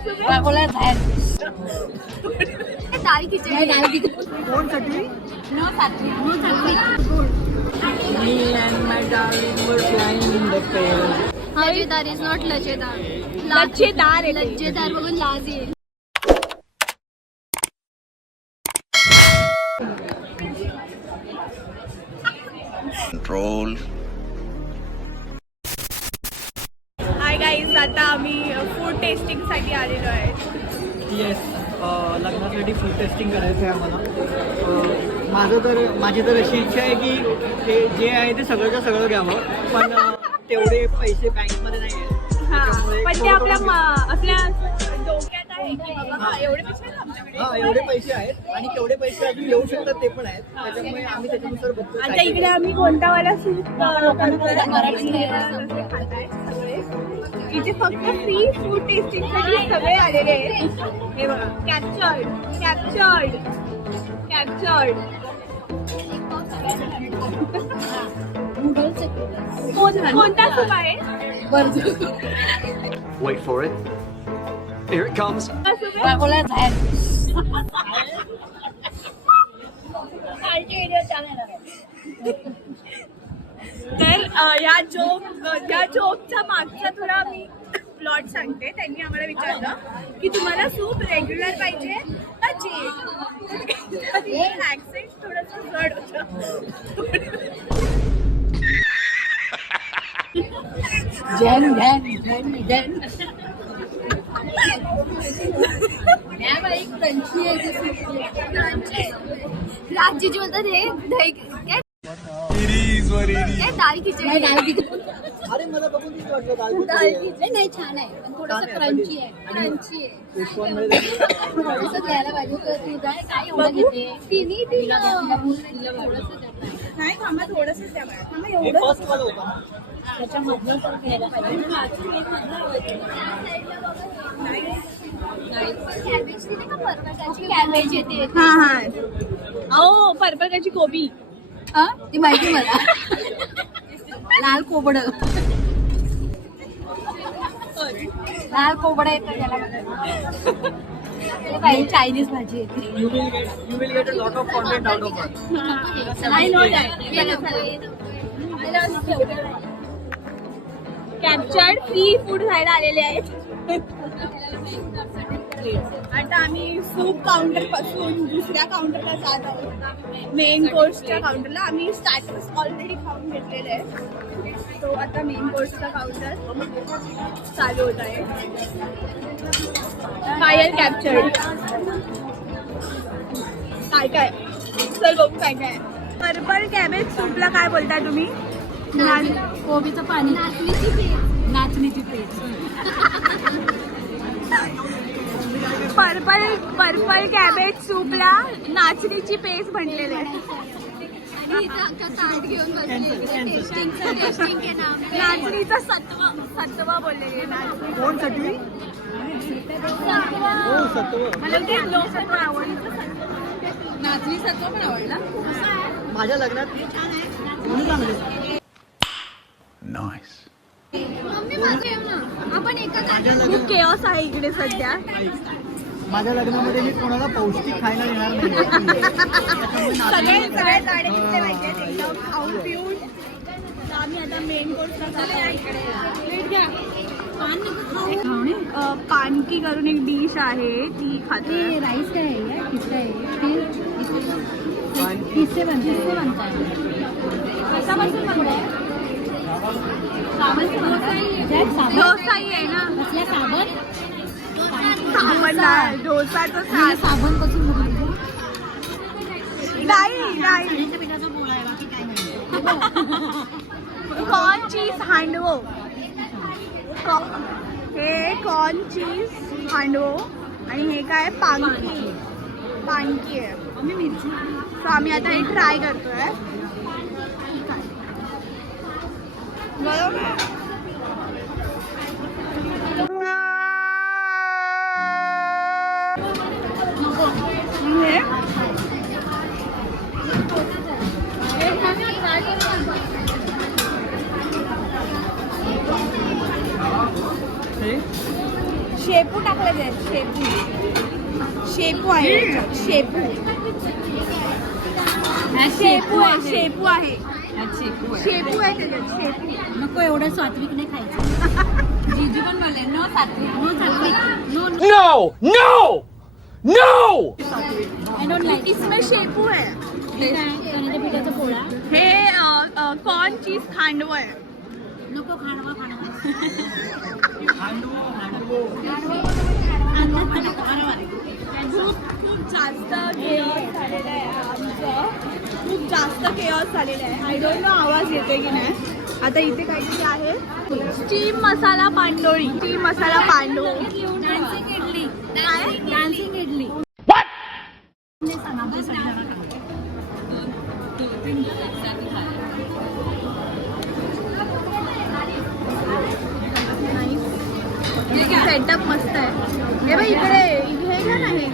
बोला बाहेर दाल खिचडी कोणसाठी no Satvik no सात्विक Me and my darling were flying in the tail. लज्जेदार इज नॉट लज्जेदार लज्जेदार आहे ते. लज्जेदार बघून लाज येईल. Control. हाय गाईज, आता आम्ही फूड टेस्टिंग साठी आलेलो आहे. येस लग्नासाठी फूड टेस्टिंग करायचं आहे आम्हाला. माझी तर अशी इच्छा आहे की ते जे आहे ते सगळंच्या सगळं घ्यावं, पण तेवढे पैसे बँकमध्ये नाही आहेत. हा, त्याच्यामुळे पण ते थोडं- आपल्या डोक्यात आहे की बाबा एवढे पैसे आहेत आमच्याकडे. हा एवढे पैसे आहेत आणि केवढे पैसे अजून येऊ शकतात ते पण आहेत. त्याच्यामुळे आम्ही त्याच्यानुसार बघतो. आता इकडे आम्ही कोणता वाला सूप मराठी खाताय सगळे. इथे फक्त फ्री फूड टेस्टिंग साठी सगळे आलेले आहेत. हे बघा, कॅप्चर्ड कॅप्चर्ड कॅप्चर्ड. कोणता सूप आहे? Wait for it. Here it comes. बोला बाहेर तर या जोकच्या मागचा थोडा मी प्लॉट सांगते. त्यांनी आम्हाला विचारलं की तुम्हाला सूप रेग्युलर पाहिजे का चेक. ऍक्सेंट थोडंसं जड होतं. जैन जैन जैन जैन बाई क्रंची आहे राजी जी बोलतात हे दही काय दाल खिचडी दाल खिचडी अरे मला बघून किती वाटलं दाल दाल खिचडी आहे. खिचडी नाही छान आहे पण थोडंसं क्रंची आहे क्रंची आहे रेस्टॉरंटमध्ये थोडंसं द्यायला पाहिजे तर तू काय काय एवढं घेते तिने दिलं थोडंसं नाही थांबा, थोडंसं द्या मला. थांबा, हे एवढं फर्स्ट वाला होता. त्याच्यामधलं तर घ्यायला पाहिजे कॅबेज येते हा हा. अहो, पर्पलची कोबी. ती माहिती मला लाल कोबड लाल कोबड येतं त्याला बाई चायनीज भाजी येते. You will get a lot of content out of it. I know that. Captured free food खायला आलेले आहेत. आता आम्ही सूप काउंटर पासून दुसऱ्या काउंटरला जात आहोत. मेन कोर्सच्या काउंटरला. आम्ही स्टार्टर्स ऑलरेडी खाऊन घेतलेले आहेत. तो आता मेन कोर्सचा काउंटर चालू होत आहे. पायल कॅप्चर्ड काय काय चल बघू काय काय. पर्पल कॅबेज सूपला काय बोलताय तुम्ही? कोबीचं पाणी नाचणीची पेज पर्पल कॅबेज सूपला नाचणीची पेस्ट म्हटलेले आहे. आणि इथं ताट घेऊन टेस्टिंग के नाम नाचणीचं सत्व बोललेले. कोणसाठी? हो सत्व. मला ते लोकसत्व आवडलं. नाचणी सत्व पण आवडला. माझ्या लग्नात कोणी चांगले? Nice. मम्मी माझं येऊ ना आपण एका माझ्या खूप लग्नात केओस आहे इकडे सध्या. माझ्या लग्नामध्ये मी कोणाला पौष्टिक खायला येणार नाही. सगळे गाडे दिसले पाहिजेत एकदम खाऊन पिऊन. तर आम्ही आता मेन कोर्सला चालू आहे. पानकी करून एक डिश आहे ती खाते. राईस काय आहे किस्सा आहे किस्से बनतात कशापासून बनताय डोसाही आहे ना. कसल्या साबण डोसाचं साबण पासून नाही कॉर्न चीज हांडवो. हे कॉर्न चीज हांडवो आणि हे काय पानकी आहे. सो आम्ही आता हे ट्राय करतोय. शेपू टाकलेले आहेत, शेपू आहे याच्यात, शेपू आहे, शेपू आहे त्याच्यात, शेपू. नको एवढं सात्विक नाही खायचं. जीजू पण बोलले no Satvik, no Satvik, no No! No! No! I don't like. इसमें शेपू आहे. हे काय चण्याच्या पिठाचा पोळा. हे कॉर्न चीज खांडवं आहे. नको खाणवा खाणवा. खूप जास्त केअर्स झालेलं आहे आमचं, खूप जास्त केअर्स झालेलं आहे. आय डोंट नो आवाज येते की नाही. आता इथे काहीतरी आहे, स्टीम मसाला पांडोळी, स्टीम मसाला पांडोळी. डान्सिंग इडली. काय? डान्सिंग इडली. सेटअप मस्त आहे. हे बघ इकडे, हे का नाही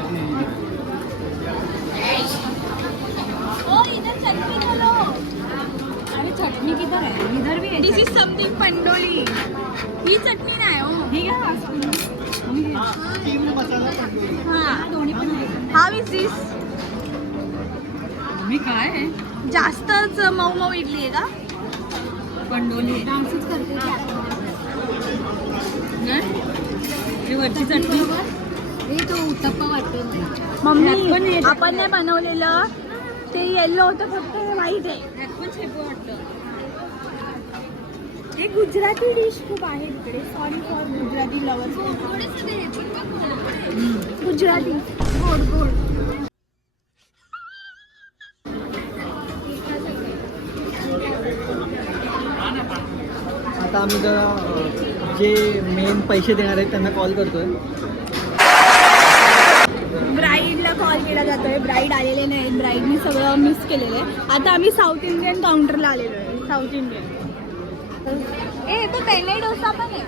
अरे चटणी किधर है? इधर भी है. दिस इज समथिंग पंडोली. ही चटणी नाही हो. दोन्ही पण आहे. हाव इज दिस? मी काय आहे? जास्तच मऊ मऊ इडली आहे का? पंडोली डान्सच करते. वरची चटणी हे तो उत्तप्पा वाटतो मला. मम्मी आपण नाही बनवलेलं ते येल्लो होतं, फक्त हे व्हाईट आहे. हे गुजराती डिश खूप आहे इकडे. Sorry for Gujarati lovers. Gujarati गोड गोड. आता आम्ही जरा जे मेन पैसे देणार आहेत त्यांना कॉल करतोय. ब्राईडला कॉल केला जातोय. ब्राईड आलेले नाहीत, ब्राईडनी सगळं मिस केलेलं आहे. आता आम्ही साऊथ इंडियन काउंटरला आलेलो आहे. South Indian. तो पेने डोसा पण आहे.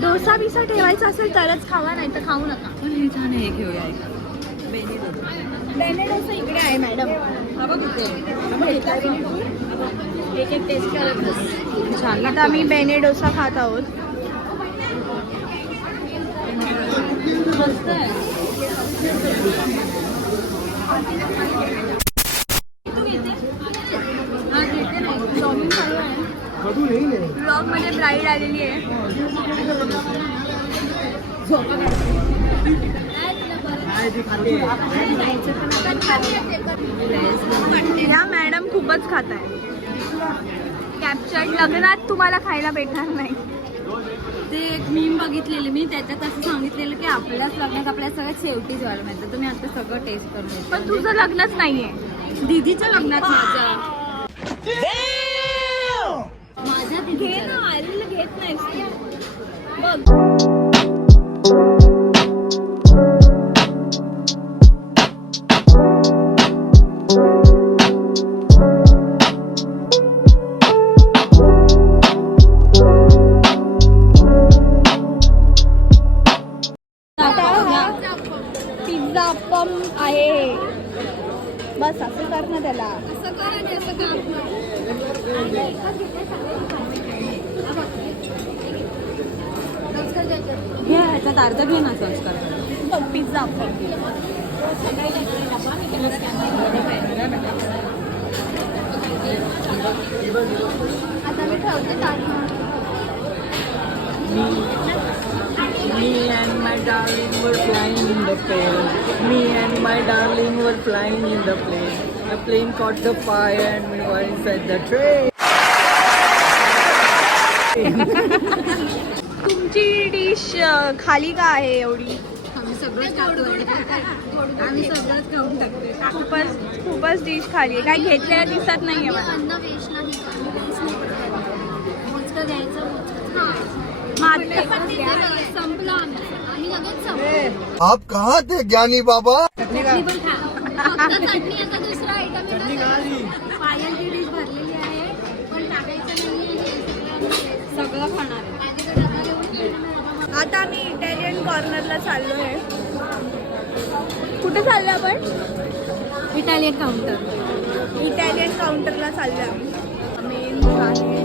डोसा बिसा ठेवायचा असेल तरच खावा, नाही तर खाऊ नका. छान आहे. घेऊया पेने डोसा इकडे आहे मॅडम. एक एक टेस्ट करत छान. आता आम्ही बेने डोसा खात आहोत. मस्त आहे. शॉपिंग चालू आहे. ब्लॉग मध्ये ब्राईड आलेली आहे. या मॅडम खूपच खात आहे. कॅप्चर्ड लग्नात तुम्हाला खायला भेटणार नाही. ते एक मीम बघितलेली मी, त्याच्यात असं सांगितलेलं की आपल्याच लग्नात आपल्या सगळ्यात शेवटी जेवायला मिळतं. तुम्ही आता सगळं टेस्ट करून घ्या. पण तुझं लग्नच नाहीये. दीदीच्या लग्नात माझ्या घे ना, आलेलं घेत नाहीस बघ. आहे बस असं कर ना त्याला. असं कर आणि असं कर. ह्याच्यात अर्ध घे ना संस्कार. बघ पिझ्झा आपण आता मी ठेवते तारीख. Me and my darling were flying in the plane. Me and my darling were flying in the plane. The plane caught the fire and we were inside the train. तुमची डिश खाली का आहे एवढी? आम्ही सगळंच टाकतोय. आम्ही सगळंच खाऊन टाकतोय. खूपच डिश खाली आहे. काय घेतलेलं दिसत नाहीये मला. अन्न वेस्ट नाही मोजकं घ्यायचं. संपलं आम्ही लगेच संपलं. आप कहाँ थे ज्ञानी बाबा? चटणी पण खा. चटणी आता दुसरा आयटम. पायलची डिश भरलेली आहे पण टाकायचं नाही. सगळं खाणार आहे. आता आम्ही इटालियन कॉर्नरला चाललो आहे. कुठे चाललो आपण? Italian counter. इटालियन काउंटरला चाललो आम्ही. मेन आहे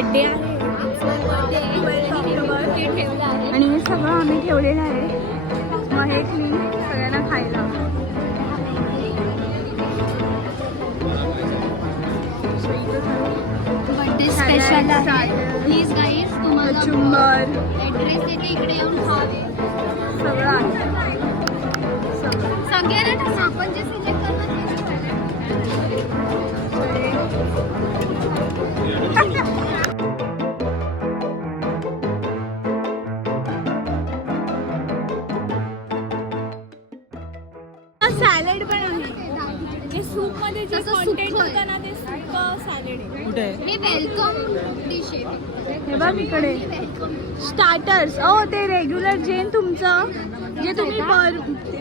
बर्थडे आहे आणि हे सगळं आम्ही ठेवलेलं आहे महेशनी सगळ्यांना खायला. बर्थडे स्पेशल आहे. प्लीज गाईज तुम्हाला चुंबर ऍड्रेस देते, इकडे येऊन खावे. सगळं आहे. सगळ्यांना ना आपण जे सिलेक्ट करणार सॅलेड पण आहे. हे सूप मध्ये जे तसं कॉन्टेंट सूप होतं ना ते सूप सॅलेड आहे. कुठे आहे? हे वेलकम डिश आहे. हे बघ इकडे स्टार्टर्स. ओ ते रेग्युलर जे तुमचं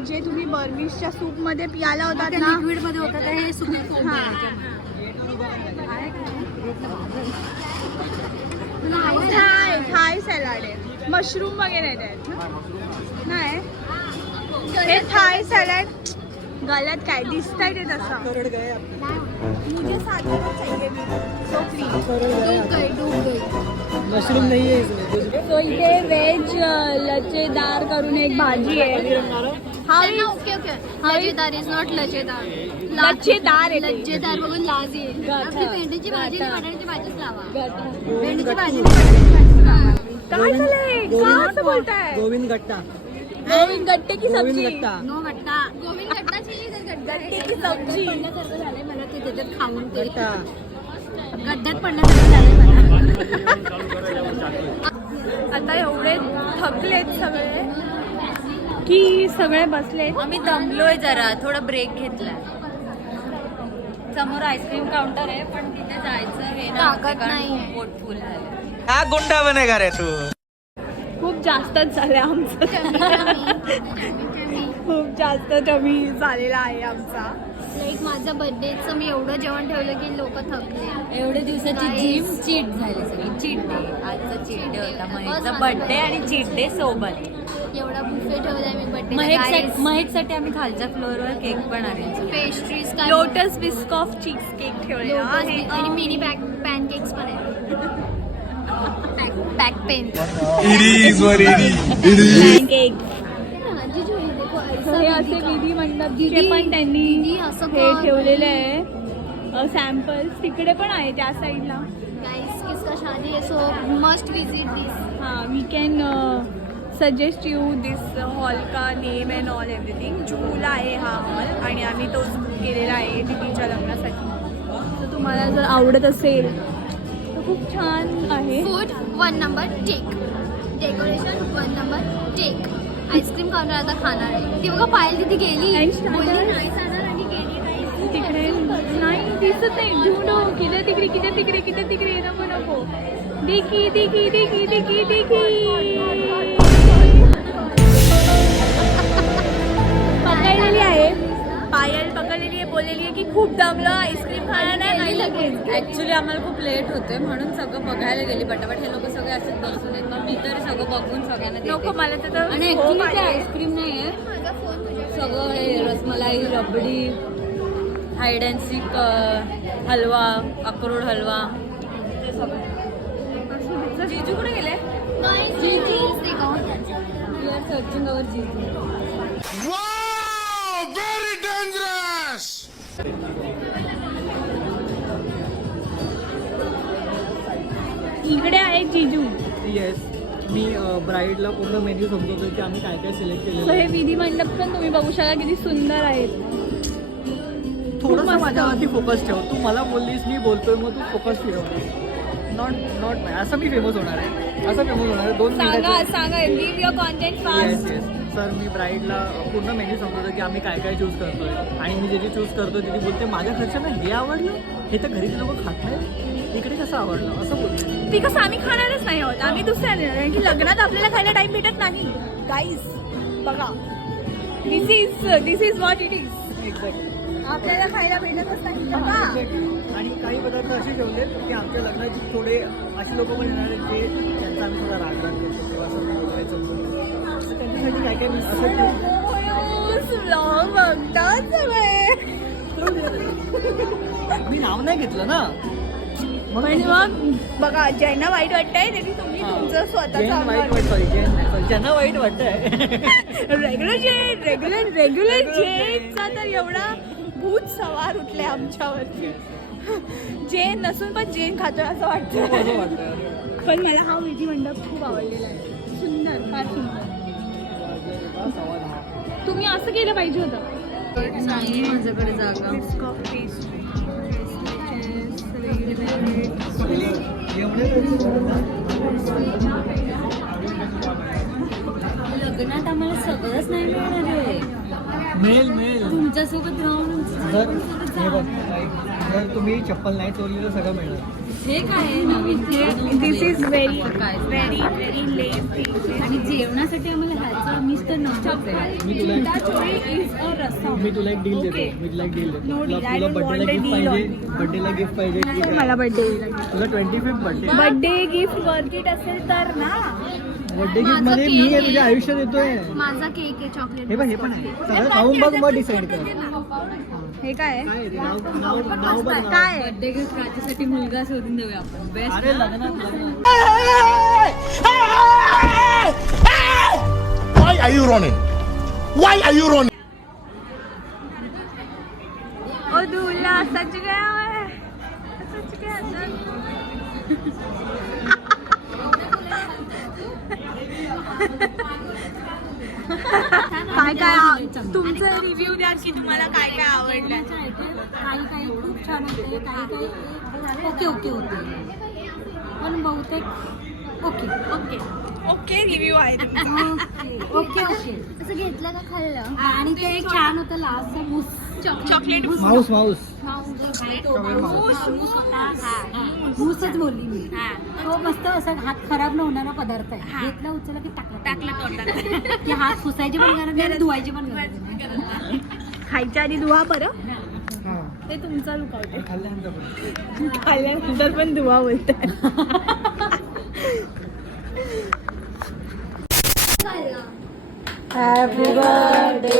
जे तुम्ही बर्मिशच्या सूप मध्ये पियाला होतात ना, लिक्विड मध्ये होतं ते हे सुके थाय सॅलड आहे. मशरूम वगैरे आहेत ना? नाही हे थाय सॅलड गलत काय दिसतंय ते तसं. मुझे साधारण चाहिए सो फ्री. मशरूम नाही आहे इसमें. तो इथे व्हेज लचेदार करून एक भाजी आहे. Okay okay. लचेदार इज नॉट लचेदार. लचेदार आहे ते. लचेदार बघून लाज येईल. गाठा. आपली भेंडीची भाजी आणि बटाट्याची भाजीच लावा. गट्टा. भेंडीची भाजी आणि बटाट्याची भाजीच लावा. काय झालंय का असं बोलताय? गोविंद गट्टा. गोविंद गट्टे की गोविंद सब्जी. गट्टा. नो गट्टा. गोविंद गट्टाची गट्टेची सब्जी. पडल्यासारखं झालंय मला ते त्याच्यात खाऊन ते गट्टा. गड्ड्यात पडल्यासारखं झालंय मला. आता एवढे थकलेत सगळे की सगळे बसलेत. आम्ही दमलोय जरा, थोडा ब्रेक घेतलाय. समोर आईस्क्रीम काउंटर आहे पण तिथे जायचं हे ना ताकद नाहीये. पोट फुल झालं. क्या गुंडा बनेगा रे तू. खूप जास्तच झालंय आमचं. खूप जास्त कमी झालेला आहे आमचा. लाईक माझ्या बर्थडेचं मी एवढं जेवण ठेवलं की लोक थकले. एवढ्या दिवसाची जिम चीट झाली सगळी. चीट डे, आजचा चीट डे होता महेशचा बर्थडे आणि चीट डे सोबत. एवढा बुफे ठेवलाय मी बर्थडे. महेशसाठी आम्ही खालच्या फ्लोअरवर केक पण अरेंज केला. पेस्ट्रीज काय लोटस बिस्कॉफ चीज केक ठेवलेला आहे आणि मिनी पॅनकेक्स पण आहेत. Back pain. केक. हे असे विधी मंडपचे पण त्यांनी दीदी, असं हे कर. ठेवलेले आहे सॅम्पल्स. तिकडे पण आहे त्या साईडला. गाइस किसका शादी है सो मस्ट विजिट दिस. हाँ we can suggest you this hall का नेम अँड ऑल एव्हरीथिंग. जूला आहे हा हॉल आणि आम्ही तोच बुक केलेला आहे दीदीच्या लग्नासाठी. तर तुम्हाला जर आवडत असेल तर खूप छान आहे. फूड 1 नंबर टेक. डेकोरेशन 1 नंबर टेक. आईस्क्रीम काउंटर आता खाणार आहे. ती बघा पायल तिथे गेली. And starters? बोलली नाही जाणार आणि गेली नाही. तिकडे नाही दिसत नाही. झुंडो किती तिकडे किती तिकडे किती तिकडे नको नको. देखी देखी देखी देखी देखी पकडलेली आहे. पायल पकडलेली आहे. बोललेली आहे की खूप दमलं आईस्क्रीम खायला नाही लगेच. ऍक्च्युली आम्हाला खूप लेट होते म्हणून सगळं बघायला गेली पटापट. हे लोक सगळे असेच बसून आहेत. मग मी तरी सगळं बघून सगळ्यांना नको देते. मला तर आणि ऍक्च्युली ते आईस्क्रीम नाही आहे, माझा फोन तुझ्या सगळं हे rasmalai, rabri, hide and seek, halwa, अक्रोड हलवा, ते सगळं. जीजू कुठे गेले? गाइस जीजीस देखो. वी आर सर्चिंग अवर जीजू. Wow, very dangerous. इकडे आहे जिजू. येस, मी ब्राईडला पूर्ण मेन्यू समजवतो की आम्ही काय काय सिलेक्ट सो केलेलं हे आहे. विधी मंडप पण तुम्ही बघू शकता किती सुंदर आहेत. थोडंसं मस्त. माझ्यावरती फोकस ठेव. तू मला बोललीस मी बोलतोय मग तू फोकस ठेव. नॉट असं मी फेमस होणार आहे. असं फेमस होणार आहे 2 सांगा मिनिटात. सांगा give your content yes fast. Yes sir, मी ब्राईडला पूर्ण मेन्यू समजवतो की आम्ही काय काय चूज करतोय. आणि मी जे जे चूज करतो तिथे बोलते माझ्या घरच्यांना हे आवडलं, हे तर घरीच लोक खात नाही, इकडे कसं आवडलं असं बोलते. ती कसं आम्ही खाणारच नाही आहोत. आम्ही दुसऱ्या कारण की लग्नात आपल्याला खायला टाइम भेटत नाही. गाईज बघा, this is what it is. Exactly. आपल्याला खायला भेटतच नाही बघा. आणि काही पदार्थ असे ठेवले की आमच्या लग्नाची थोडे असे लोक पण येणार आहेत जे त्यांचा आम्ही थोडा रागराग करतो किंवा असं बोलायचं तर त्यांच्यासाठी काय काय मी असं व्लॉग बघतात सगळे. मी नाव नाही घेतलं ना. पण मग बघा ज्यांना वाईट वाटतंय त्यांनी तुम्ही तुमचं स्वतःचं ज्यांना वाईट वाटतंय रेग्युलर जेनचा तर एवढा भूत सवार उठले आमच्यावरती. जेन नसून पण जेन खातोय असं वाटतं. पण मला हा विधी मंडप खूप आवडलेला आहे. सुंदर, फार सुंदर. तुम्ही असं केलं पाहिजे होतं. नाही माझ्याकडे जागा. लग्नात आम्हाला सगळंच नाही मिळणार आहे. मिळेल तुमच्यासोबत राहून जर तुम्ही चप्पल नाही चोरली तर सगळं मिळणार. हे काय आहे नवीन? दिस इज व्हेरी काय व्हेरी व्हेरी लेम. आणि जेवणासाठी आम्हाला ह्याचं मिस्टर नव्हतं. मी तुला एक डील देतो. No deal. I तुला don't want बर्थडेला a gift deal पाहिजे, on बर्थडेला गिफ्ट पाहिजे ठीक आहे. मला बर्थडे तुला 25th birthday gift worth it असेल तर ना. बर्थडे गिफ्ट मध्ये मी हे तुझ्या आयुष्यात येतोय. माझा केक आहे चॉकलेट. हे पण सगळं खाऊन बघ मग डिसाईड कर. हे काय आहे? काय आहे ते? नाव बघ नाव. काय आहे? बर्थडे गिफ्ट राजासाठी मुलगा शोधून देऊया आपण. बेस्ट. अरे लग्नात Why are you running? Why are you running? ओ दूल्हा सच गया है. सच गया काय काय तुमचं रिव्ह्यू द्या की तुम्हाला काय काय आवडलं. काही काही खूप छान होते, काही काही ओके होते, पण बहुतेक ओके रिव्ह्यू आहे. ओके असं घेतलं का खाल्लं. आणि ते एक छान होतं लास्ट मूस चॉकलेट माऊस मूसच बोलली मी. तो मस्त असा हात खराब न होणारा पदार्थ आहे. घेतला उचलला की टाकला तोंडात की हात पुसायचे पण गरज नाही, धुवायचे पण गरज नाही. खायच्या आधी धुवा बरं. ते तुमचा लुक आहे. खाल्ल्यानंतर पण धुवा बोलताय. खाल्लं. Happy birthday